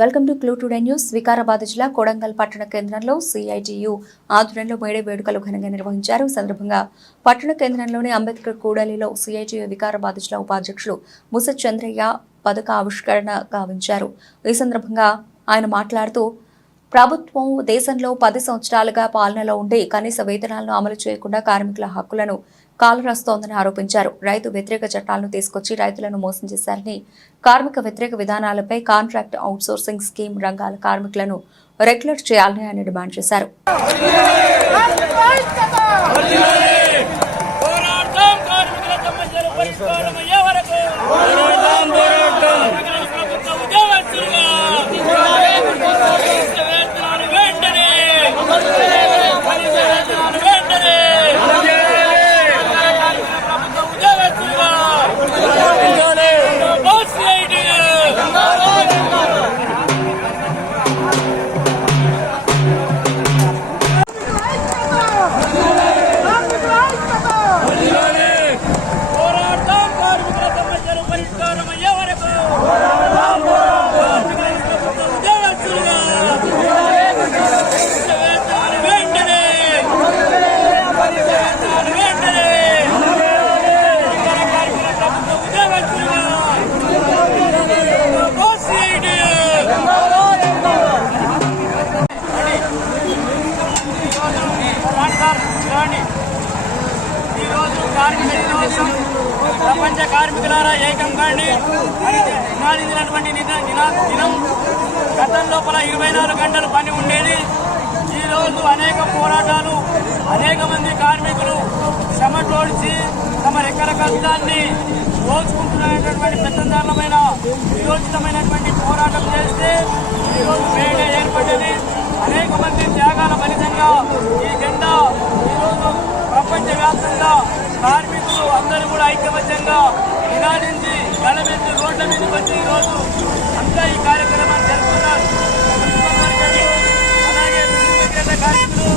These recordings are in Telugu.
Welcome to clue today news. Vikarabad జిల్లా కొడంగల్ పట్టణ కేంద్రంలో సిఐటియు ఆధ్వర్యంలో మేడే వేడుకలు ఘనంగా నిర్వహించారు. సందర్భంగా పట్టణ కేంద్రంలోని అంబేద్కర్ కూడలిలో సిఐటియు వికారాబాద్ జిల్లా ఉపాధ్యక్షులు ముస చంద్రయ్య పథక ఆవిష్కరణ గావించారు. ఈ సందర్భంగా ఆయన మాట్లాడుతూ ప్రభుత్వం దేశంలో 10 సంవత్సరాలుగా పాలనలో ఉండి కనీస వేతనాలను అమలు చేయకుండా కార్మికుల హక్కులను కాలరాస్తోందని ఆరోపించారు. రైతు వ్యతిరేక చట్టాలను తీసుకొచ్చి రైతులను మోసం చేశారని, కార్మిక వ్యతిరేక విధానాలపై కాంట్రాక్ట్ అవుట్సోర్సింగ్ స్కీమ్ రంగాల కార్మికులను రెగ్యులర్ చేయాలని ఆయన డిమాండ్ చేశారు. ప్రపంచ కార్మికులారా ఏకం కాండి అని నినాదించినటువంటి దినం. గతం లోపల 24 గంటలు పని ఉండేది. ఈ రోజు అనేక పోరాటాలు, అనేక మంది కార్మికులు శ్రమటోడ్చి తమ రెక్కల కష్టాన్ని దోచుకుంటున్నటువంటి పెద్దందారులమైన విరోచితమైనటువంటి పోరాటం చేస్తే ఈరోజు మేడే ఏర్పడింది. అనేక మంది త్యాగాల ఫలితంగా ఈ జెండా ఈరోజు ప్రపంచవ్యాప్తంగా కార్మికులు అందరూ కూడా ఐక్యమత్యంగా నినాదించి గడమెత్తి రోడ్ల మీదకి వచ్చి ఈరోజు అంతా ఈ కార్యక్రమాన్ని జరుపుతున్నారు. అలాగే కార్మికులు,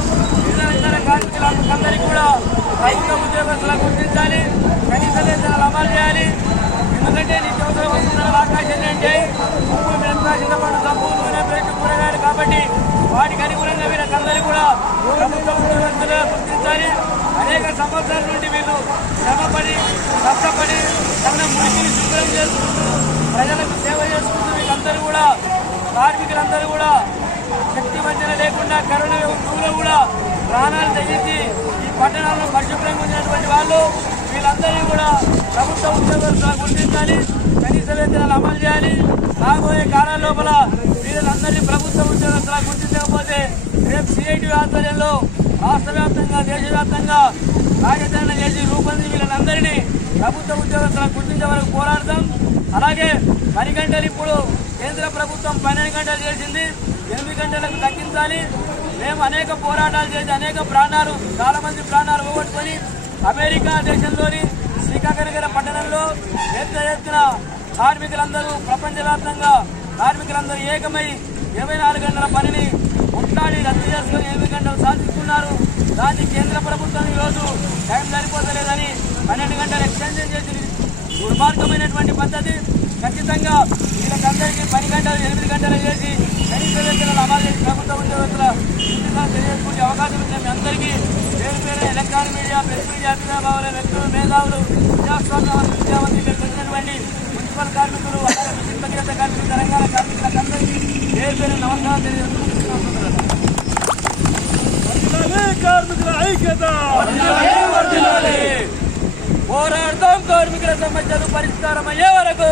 ఇతర కార్మికులందరికీ కూడా ప్రభుత్వ ఉద్యోగస్తులకు గుర్తించాలి, కనీస వేతనాలు అమలు చేయాలి. ఎందుకంటే నిత్యవసర వస్తువుల ఆకాశం అంటే ఉప్పు, మిరపకాయ, చింతపండు, సబ్బు, నూనె, బ్రెడ్, కూరగాయలు కాబట్టి వాటికి అనుగుణంగా వీళ్ళకందరూ కూడా ప్రభుత్వ ఉద్యోగస్తులుగా గుర్తించాలి. అనేక సంవత్సరాల నుండి వీళ్ళు శ్రమపడి, కష్టపడి తమ మురికిని శుభ్రం చేసుకుంటూ ప్రజలకు సేవ చేసుకుంటూ వీళ్ళందరూ కూడా కార్మికులందరూ కూడా శక్తి వంచన లేకుండా కరోనా టూలో కూడా ప్రాణాలు తెగించి ఈ పట్టణాలను పరిశుభ్రంగా ఉంచినటువంటి వాళ్ళు వీళ్ళందరినీ కూడా ప్రభుత్వ ఉద్యోగస్తులుగా గుర్తించాలి, కనీస వేతనాలు అమలు చేయాలి. రాబోయే కాలం లోపల వీళ్ళందరినీ ప్రభుత్వ ఉద్యోగస్తులుగా గుర్తించకపోతే రేపు సిఐటియు ఆధ్వర్యంలో రాష్ట్ర వ్యాప్తంగా, దేశవ్యాప్తంగా కార్యాచరణ చేసి రూపొందించి వీళ్ళందరినీ ప్రభుత్వ ఉద్యోగస్తులకు గుర్తించే వరకు పోరాడతాం. అలాగే 10 గంటలు ఇప్పుడు కేంద్ర ప్రభుత్వం 12 గంటలు చేసింది, 8 గంటలకు తగ్గించాలి. మేము అనేక పోరాటాలు చేసి అనేక ప్రాణాలు, చాలా మంది ప్రాణాలు పోగొట్టుకొని అమెరికా దేశంలోని శ్రీకాకుళం పట్టణంలో పెద్ద ఎత్తున కార్మికులందరూ ప్రపంచవ్యాప్తంగా కార్మికులందరూ ఏకమై 24 గంటల పనిని ఉంటాడి రద్దు చేసుకుని 8 గంటలు సాధిస్తున్నారు. దాన్ని కేంద్ర ప్రభుత్వం ఈరోజు టైం సరిపోతలేదని 12 గంటలు ఎక్స్టెన్షన్ చేసి దుర్మార్గమైనటువంటి పద్ధతి. ఖచ్చితంగా వీళ్ళకందరికీ 10 గంటలు 8 గంటలు చేసి కనీస వేతనాలు అమలు చేసి ప్రభుత్వ ఉద్యోగస్తుల తెలియజేసుకునే అవకాశం ఉంది. మీ అందరికీ పేరు పేరు ఎలక్ట్రానిక్ మీడియా, ప్రెస్ మీడియా, అభిమానులు, వ్యక్తులు, మేధావులు, ప్రజాస్వామ్యవాదులు, విద్యావంతులు, ఇక్కడికి వచ్చినటువంటి మున్సిపల్ కార్మికులు, భగీరథ కార్మికులు, తెలంగాణ కార్మికులందరికీ పేరు పేరు నమస్కారం తెలియజేసుకుంటున్నారు. కార్మికుల ఐక్యత, పోరాడతాం కార్మికుల సమస్యలు పరిష్కారం అయ్యే వరకు.